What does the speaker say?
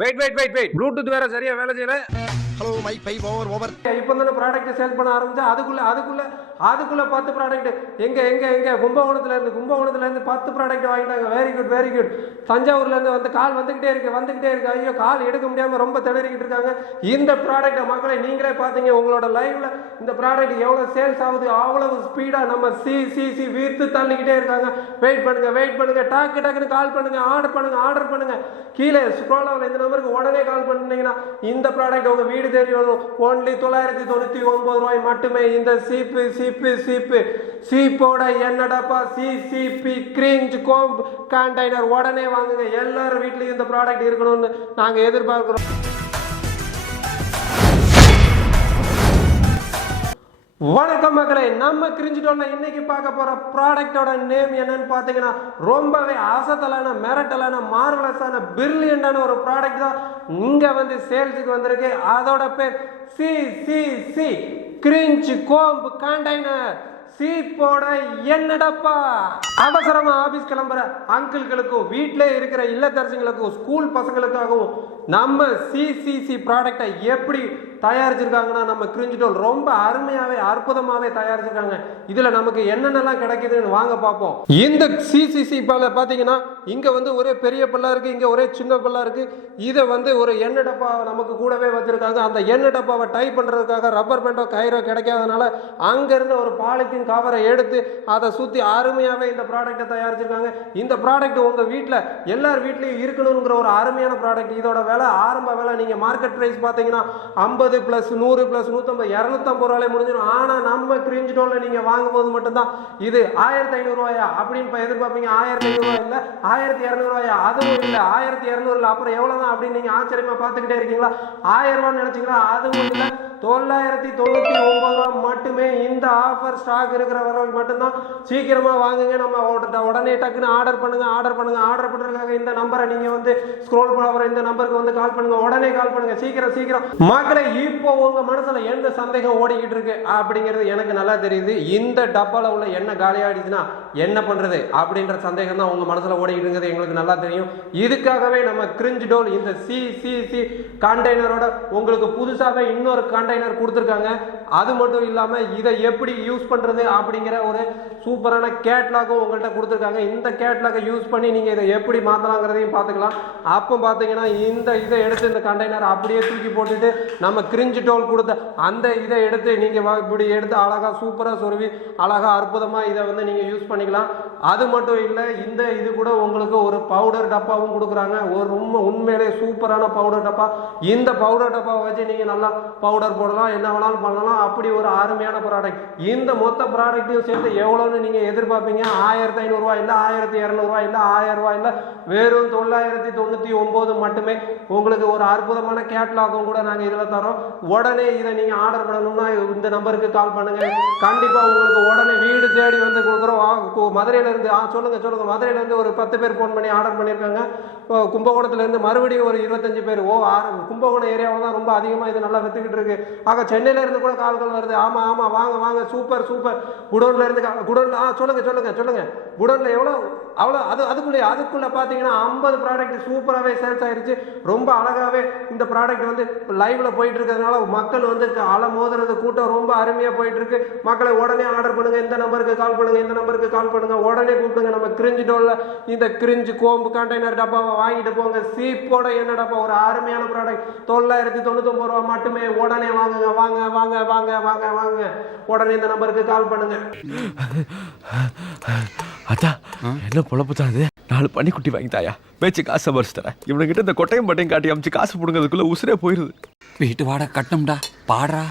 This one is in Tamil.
Wait wait wait wait Bluetooth வேற சரியா வேலை செய்யல. Hello my fi over over இப்போ தானே ப்ராடக்ட் சேல் பண்ண ஆரம்பிச்சா அதுக்குள்ள அதுக்குள்ள அதுக்குள்ள பத்து ப்ராடக்ட் எங்க எங்க எங்க? கும்பகோணத்துல இருந்து கும்பகோணத்துல இருந்து பத்து ப்ராடக்ட் வாங்கிட்டாங்க. வெரி குட் வெரி குட் தஞ்சாவூர்ல இருந்து வந்து கால் வந்துகிட்டே இருக்கு வந்துகிட்டே இருக்கு. ஐயோ கால் எடுக்க முடியாம ரொம்ப திணறிக்கிட்டு இருக்காங்க. இந்த ப்ராடக்ட் மக்களை நீங்களே பாத்தீங்க உங்களோட லைவ்ல இந்த ப்ராடக்ட் எவ்வளவு சேல்ஸ் ஆகுது அவ்வளவு ஸ்பீடா நம்ம சி சி சி வீர்த்து தள்ளிக்கிட்டே இருக்காங்க. வெயிட் பண்ணுங்க வெயிட் பண்ணுங்க. டாக்கு டக்குன்னு கால் பண்ணுங்க ஆர்டர் பண்ணுங்க ஆர்டர் பண்ணுங்க. கீழே ஸ்க்ரோல் ஆகல இந்த நம்பருக்கு உடனே கால் பண்ணீங்கன்னா இந்த ப்ராடக்ட் உங்க வீடு தேடி ஒன்லி தொள்ளாயிரத்தி தொண்ணூத்தி ஒன்பது ரூபாய் மட்டுமே. இந்த சீப்பு சீப்பு சீப்பு. சீப்போட என்னடாப்பா? சிசிபி கிரீஞ்ச் கோம்ப் கண்டெய்னர் உடனே வாங்குங்க. எல்லாரும் வீட்லேயும் இந்த ப்ராடக்ட் இருக்கணும்னு நாங்கள் எதிர்பார்க்குறோம். வணக்கம் மக்களே நம்ம கிரிஞ்சிட்டோம்ல இன்னைக்கு பார்க்க போற ப்ராடக்டோட நேம் என்னன்னு பார்த்தீங்கன்னா ரொம்பவே அசத்தலான மிரட்டலான மார்வலஸான பிரில்லியண்டான ஒரு ப்ராடக்ட் தான் இங்க வந்து சேல்ஸுக்கு வந்திருக்கு. அதோட பேர் C C C cringe comb container சீப்போட என்னடப்பா? அவசரமா ஆபீஸ் கிளம்புற அங்கிள்களுக்கும் வீட்டிலே இருக்கிற இல்லத்தரசிங்களுக்கும் ஸ்கூல் பசங்களுக்காகவும் நம்ம சிசிசி ப்ராடக்டை எப்படி தயாரிச்சிருக்காங்கன்னா நம்ம கிரிஞ்சிட்டோல் ரொம்ப அருமையாவே அற்புதமாவே தயாரிச்சிருக்காங்க. இதுல நமக்கு என்னென்னலாம் கிடைக்குதுன்னு வாங்க பார்ப்போம். இந்த சிசிசி பால பாத்தீங்கன்னா இங்க வந்து ஒரே பெரிய பிள்ளை இருக்கு இங்க ஒரே சின்ன பிள்ளை இருக்கு. இதை வந்து ஒரு எண்ணெய் டப்பாவை நமக்கு கூடவே வச்சிருக்காங்க. அந்த எண்ணெய் டப்பாவை டை பண்றதுக்காக ரப்பர் பேண்டோ கயிறோ கிடைக்காதனால அங்கிருந்து ஒரு பாலித்தீன் கவரை எடுத்து அதை சுத்தி அருமையாவே இந்த ப்ராடக்ட்டை தயாரிச்சிருக்காங்க. இந்த ப்ராடக்ட் உங்க வீட்டில் எல்லார் வீட்லயும் இருக்கணுங்கிற ஒரு அருமையான ப்ராடக்ட் இதோட விலை ஆரம்ப விலை நீங்க மார்க்கெட் பிரைஸ் பாத்தீங்கன்னா ஐம்பது ப்ளஸ் நூறு ப்ளஸ் நூற்றம்பது இரநூத்தம்பது ரூபாயில முடிஞ்சிடும். ஆனா நம்ம கிரிஞ்ச் டோல்ல நீங்க வாங்கும்போது மட்டும்தான் இது ஆயிரத்தி ஐநூறு ரூபாயா அப்படின்னு எதிர்பார்ப்பீங்க. ஆயிரத்தி ஐநூறுரூவா இல்லை இல்ல ஆயிரத்தி இரநூறுவாயா அதுவும் இல்லை ஆயிரத்தி இரநூறுல அப்புறம் எவ்வளவுதான் அப்படின்னு நீங்க ஆச்சரியமா பார்த்துக்கிட்டே இருக்கீங்களா? ஆயிரம் ரூபான்னு நினச்சிங்களா? அதுவும் இல்லை. தொள்ளாயிரத்தி தொண்ணூத்தி ஒன்பது ரூபா மட்டுமே இந்த ஆஃபர் ஸ்டாக் இருக்கிற மட்டும்தான். சீக்கிரமா வாங்குங்க. நம்ம உடனே டக்குன்னு ஆர்டர் பண்ணுங்க ஆர்டர் பண்ணுங்க ஆர்டர் பண்றதுக்காக இந்த நம்பரை நீங்க வந்து ஸ்க்ரோல் பண்ண இந்த நம்பருக்கு வந்து கால் பண்ணுங்க. உடனே கால் பண்ணுங்க. சீக்கிரம் சீக்கிரம். மக்களை இப்போ உங்க மனசுல எந்த சந்தேகம் ஓடிக்கிட்டு இருக்கு? அப்படிங்கிறது எனக்கு நல்லா தெரியுது. இந்த டப்பால உள்ள என்ன காலியாகிடுச்சுன்னா என்ன பண்றது? அப்படின்ற சந்தேகம் தான் உங்க மனசுல ஓடிக்கிட்டு இருக்கிறது எங்களுக்கு நல்லா தெரியும். இதுக்காகவே நம்ம கிரிஞ்ச் டோல் இந்த சி சி சி கண்டெய்னரோட உங்களுக்கு புதுசாகவே இன்னொரு கண்டெய்னர் கண்டெய்னர் கொடுத்துருக்காங்க. அது மட்டும் இல்லாமல் இதை எப்படி யூஸ் பண்ணுறது அப்படிங்கிற ஒரு சூப்பரான கேட்லாகும் உங்கள்கிட்ட கொடுத்துருக்காங்க. இந்த கேட்லாகை யூஸ் பண்ணி நீங்கள் இதை எப்படி மாற்றலாங்கிறதையும் பார்த்துக்கலாம். அப்போ பார்த்தீங்கன்னா இந்த இதை எடுத்து இந்த கண்டெய்னர் அப்படியே தூக்கி போட்டுட்டு நம்ம கிரிஞ்சு டோல் கொடுத்த அந்த இதை எடுத்து நீங்கள் வா- இப்படி எடுத்து அழகா சூப்பராக சொருவி அழகாக அற்புதமாக இதை வந்து நீங்கள் யூஸ் பண்ணிக்கலாம். அது மட்டும் இல்லை இந்த இது கூட உங்களுக்கு ஒரு பவுடர் டப்பாவும் கொடுக்குறாங்க. ஒரு ரொம்ப உண்மையிலே சூப்பரான பவுடர் டப்பா. இந்த பவுடர் டப்பாவை வச்சு நீங்கள் நல்லா பவுடர் போடலாம் என்ன வேணாலும் பண்ணலாம் அப்படி ஒரு அருமையான ப்ராடக்ட் இந்த மொத்த ப்ராடக்ட்டையும் சேர்த்து எவ்வளோன்னு நீங்கள் எதிர்பார்ப்பீங்க? ஆயிரத்தி ஐநூறுரூவா இல்லை ஆயிரத்தி இரநூறுவா இல்லை ஆயிரம் ரூபாய் இல்லை வெறும் தொள்ளாயிரத்தி தொண்ணூற்றி ஒம்பது மட்டுமே. உங்களுக்கு ஒரு அற்புதமான கேட்லாகும் கூட நாங்கள் இதில் தரோம் உடனே இதை நீங்கள் ஆர்டர் பண்ணணும்னா இந்த நம்பருக்கு கால் பண்ணுங்கள் கண்டிப்பாக உங்களுக்கு உடனே வீடு தேடி வந்து கொடுக்குறோம். மதுரையிலேருந்து ஆ சொல்லுங்கள் சொல்லுங்கள் மதுரையிலேருந்து ஒரு பத்து பேர் ஃபோன் பண்ணி ஆர்டர் பண்ணியிருக்காங்க கும்பகோணத்துலேருந்து மறுபடியும் ஒரு இருபத்தஞ்சு பேர். ஓ ஆறு கும்பகோணம் ஏரியாவில் தான் ரொம்ப அதிகமாக இது நல்லா வித்துக்கிட்டு இருக்குது ஆக சென்னையில இருந்து கூட கால்கள் வருது. ஆமா ஆமா வாங்க வாங்க சூப்பர் சூப்பர் குடோன்ல இருந்து கா- குடோன்ல ஆ சொல்லுங்க சொல்லுங்க சொல்லுங்க. குடோன்ல எவ்வளோ அவ்வளோ அது அதுக்குள்ளே அதுக்குள்ள பார்த்தீங்கன்னா ஐம்பது ப்ராடக்ட் சூப்பராகவே சேல்ஸ் ஆயிருச்சு. ரொம்ப அழகாகவே இந்த ப்ராடக்ட் வந்து லைவ்ல போயிட்டு இருக்கிறதுனால மக்கள் வந்து அலை மோதுறது கூட்டம் ரொம்ப அருமையா போயிட்டு இருக்கு மக்களை உடனே ஆர்டர் பண்ணுங்க இந்த நம்பருக்கு கால் பண்ணுங்க இந்த நம்பருக்கு கால் பண்ணுங்க. உடனே கூப்பிடுங்க நம்ம கிரிஞ்சு டோல்ல இந்த கிரிஞ்சு கோம்பு கண்டெய்னர் டப்பாவை வாங்கிட்டு போங்க. சீப்போட என்ன டப்பா? ஒரு அருமையான ப்ராடக்ட் தொள்ளாயிரத்தி தொண்ணூத்தொம்பது ரூபா மட்டுமே உடனே வாங்குங்க வாங்க வாங்க வாங்க வாங்க வாங்க. உடனே இந்த நம்பருக்கு கால் பண்ணுங்க. அதான் என்ன பொழப்பு தான் இது? நாலு பனிக்குட்டி வாங்கி தாயா பேச்சு காசை பறிச்சு தரேன். இவனுக்கிட்ட இந்த கொட்டையும் பட்டையும் காட்டி அமைச்சு காசு பிடுங்கிறதுக்குள்ள உசுரே போயிருது. வீட்டு வாடகை கட்டணும்டா. பாடுறா.